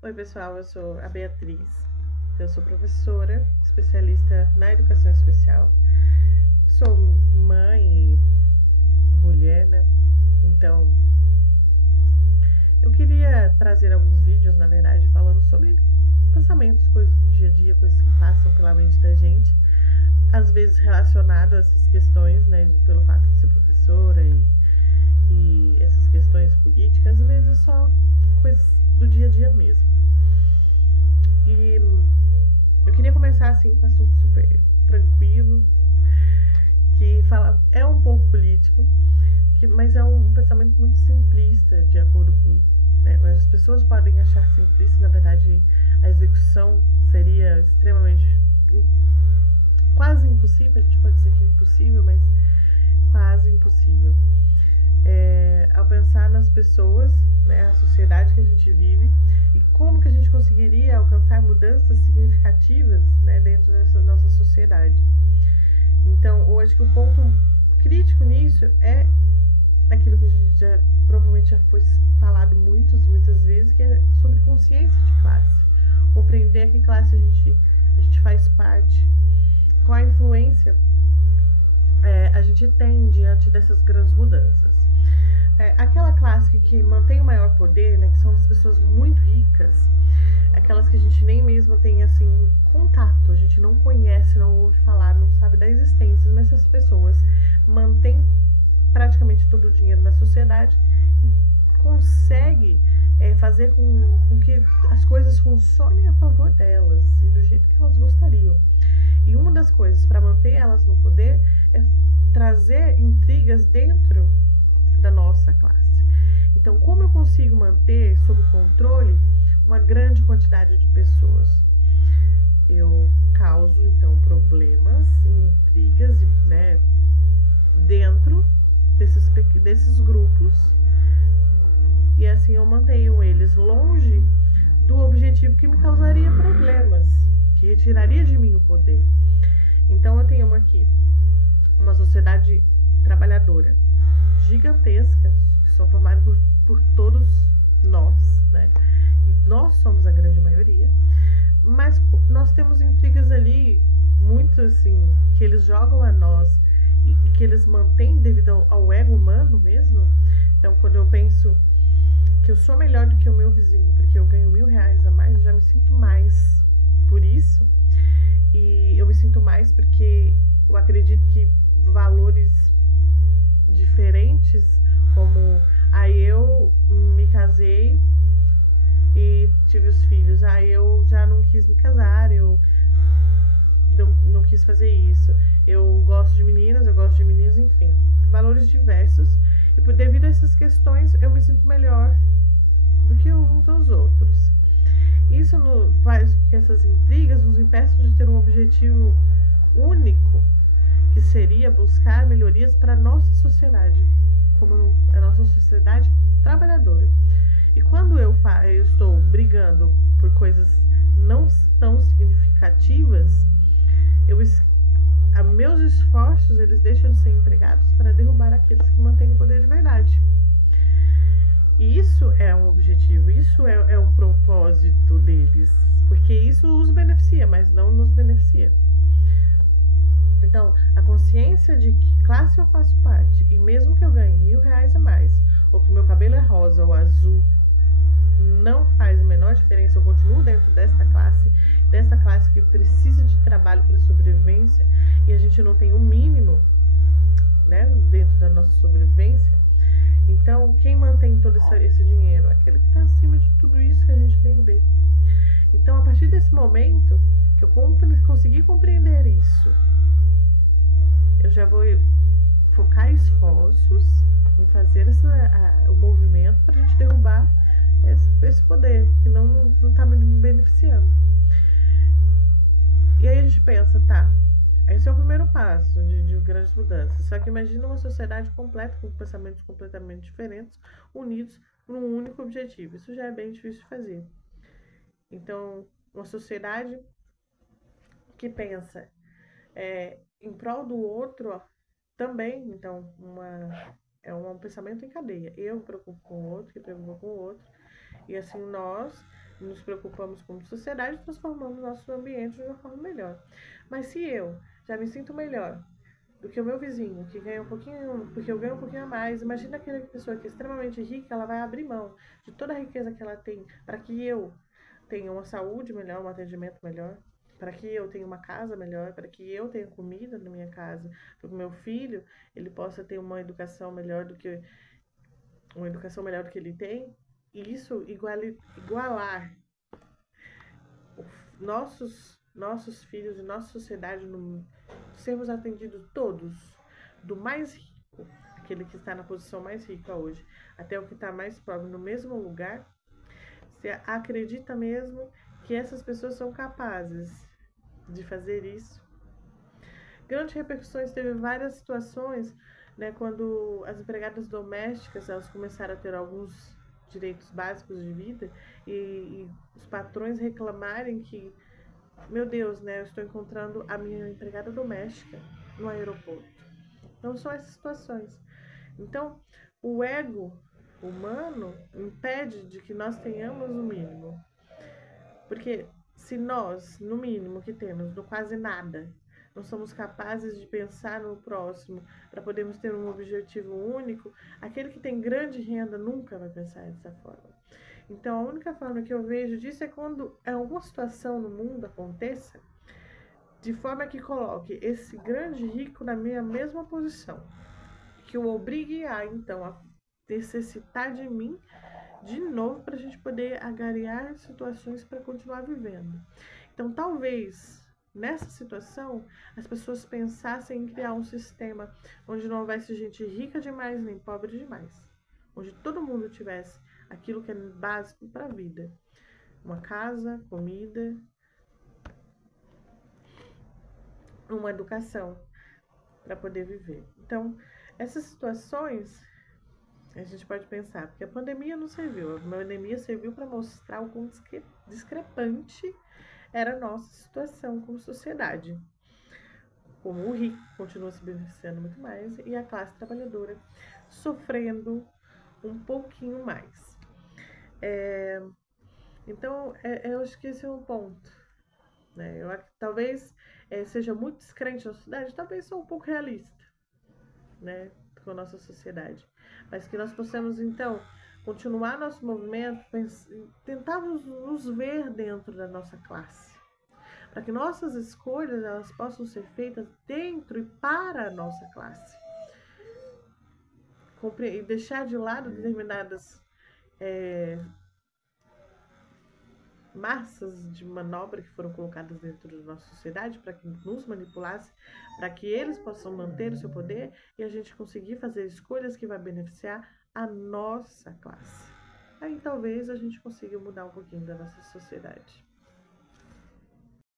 Oi, pessoal, eu sou a Beatriz. Eu sou professora, especialista na educação especial. Sou mãe e mulher, né? Então, eu queria trazer alguns vídeos, na verdade, falando sobre pensamentos, coisas do dia a dia, coisas que passam pela mente da gente, às vezes relacionado a essas questões, né, pelo fato de ser professora e essas questões políticas, às vezes só coisas do dia a dia mesmo. E eu queria começar assim com um assunto super tranquilo, que fala, é um pouco político, mas é um pensamento muito simplista, de acordo com. As pessoas podem achar simplista, na verdade, a execução seria extremamente. Quase impossível, a gente pode dizer que é impossível, mas quase impossível. Ao pensar nas pessoas, né, a sociedade que a gente vive e como que a gente conseguiria alcançar mudanças significativas, né, dentro dessa nossa sociedade. Então, eu acho que o ponto crítico nisso é aquilo que a gente provavelmente já foi falado muitas vezes, que é sobre consciência de classe. Compreender a que classe a gente faz parte, qual a influência a gente tem diante dessas grandes mudanças. Aquela classe que mantém o maior poder, né, que são as pessoas muito ricas, aquelas que a gente nem mesmo tem assim contato, a gente não conhece, não ouve falar, não sabe da existência, mas essas pessoas mantêm praticamente todo o dinheiro na sociedade e consegue fazer com que as coisas funcionem a favor delas e do jeito que elas gostariam. E uma das coisas para manter elas no poder é trazer intrigas dentro da nossa classe. Então, como eu consigo manter sob controle uma grande quantidade de pessoas? Eu causo, então, problemas, intrigas, né, dentro desses grupos, e assim eu mantenho eles longe do objetivo que me causaria problemas, que retiraria de mim o poder. Então, eu tenho aqui uma sociedade trabalhadora gigantesca, que são formadas por todos nós, né? E nós somos a grande maioria, mas nós temos intrigas ali, muito assim, que eles jogam a nós e que eles mantêm devido ao ego humano mesmo. Então, quando eu penso que eu sou melhor do que o meu vizinho, porque eu ganho R$1.000 a mais, eu já me sinto mais por isso. E eu me sinto mais porque eu acredito que valores diferentes, como eu me casei e tive os filhos, eu já não quis me casar, eu não quis fazer isso, eu gosto de meninas, eu gosto de meninos, enfim, valores diversos, e devido a essas questões eu me sinto melhor do que uns aos outros. Isso faz com que essas intrigas nos impeçam de ter um objetivo único, que seria buscar melhorias para a nossa sociedade, como a nossa sociedade trabalhadora. E quando eu estou brigando por coisas não tão significativas, meus esforços eles deixam de ser empregados para derrubar aqueles que mantêm o poder de verdade. E isso é um objetivo, isso é um propósito deles, porque isso os beneficia, mas não nos beneficia. Então, a consciência de que classe eu faço parte, e mesmo que eu ganhe R$1.000 a mais, ou que meu cabelo é rosa ou azul, não faz a menor diferença, eu continuo dentro dessa classe que precisa de trabalho para sobrevivência, e a gente não tem o mínimo, né, dentro da nossa sobrevivência. Então, quem mantém todo esse dinheiro? Aquele que está acima de tudo isso que a gente nem vê. Então, a partir desse momento que eu consegui compreender isso, eu já vou focar esforços em fazer o movimento para a gente derrubar esse poder que não está me beneficiando. E aí a gente pensa, tá, esse é o primeiro passo de grandes mudanças. Só que imagina uma sociedade completa, com pensamentos completamente diferentes, unidos num único objetivo. Isso já é bem difícil de fazer. Então, uma sociedade que pensa em prol do outro também, então, é um pensamento em cadeia. Eu me preocupo com o outro, que preocupa com o outro, e assim nós nos preocupamos como sociedade, transformamos nosso ambiente de uma forma melhor. Mas se eu já me sinto melhor do que o meu vizinho, que ganha um pouquinho, porque eu ganho um pouquinho a mais, imagina aquela pessoa que é extremamente rica, ela vai abrir mão de toda a riqueza que ela tem para que eu tenha uma saúde melhor, um atendimento melhor, para que eu tenha uma casa melhor, para que eu tenha comida na minha casa, para que o meu filho ele possa ter uma educação melhor do que ele tem, e isso igualar nossos filhos e nossa sociedade, sermos atendidos todos, do mais rico, aquele que está na posição mais rica hoje, até o que está mais pobre, no mesmo lugar. Você acredita mesmo que essas pessoas são capazes de fazer isso? Grandes repercussões, teve várias situações, né, quando as empregadas domésticas elas começaram a ter alguns direitos básicos de vida e os patrões reclamarem que, meu Deus, né, eu estou encontrando a minha empregada doméstica no aeroporto. Então são essas situações. Então, o ego humano impede de que nós tenhamos o mínimo. Porque se nós, no mínimo que temos, no quase nada, não somos capazes de pensar no próximo para podermos ter um objetivo único, aquele que tem grande renda nunca vai pensar dessa forma. Então, a única forma que eu vejo disso é quando alguma situação no mundo aconteça, de forma que coloque esse grande rico na minha mesma posição, que o obrigue a, então, a necessitar de mim de novo para a gente poder agariar situações para continuar vivendo. Então, talvez nessa situação as pessoas pensassem em criar um sistema onde não houvesse gente rica demais nem pobre demais, onde todo mundo tivesse aquilo que é básico para a vida: uma casa, comida, uma educação para poder viver. Então, essas situações a gente pode pensar, porque a pandemia não serviu. A pandemia serviu para mostrar o quão discrepante era a nossa situação como sociedade. Como o rico continua se beneficiando muito mais e a classe trabalhadora sofrendo um pouquinho mais. Então, eu acho que esse é um ponto. Né? Eu acho que talvez seja muito descrente na sociedade, talvez sou um pouco realista, né, com a nossa sociedade. Mas que nós possamos, então, continuar nosso movimento, tentarmos nos ver dentro da nossa classe, para que nossas escolhas elas possam ser feitas dentro e para a nossa classe. E deixar de lado determinadas massas de manobra que foram colocadas dentro da nossa sociedade para que nos manipulasse, para que eles possam manter o seu poder e a gente conseguir fazer escolhas que vai beneficiar a nossa classe. Aí talvez a gente consiga mudar um pouquinho da nossa sociedade.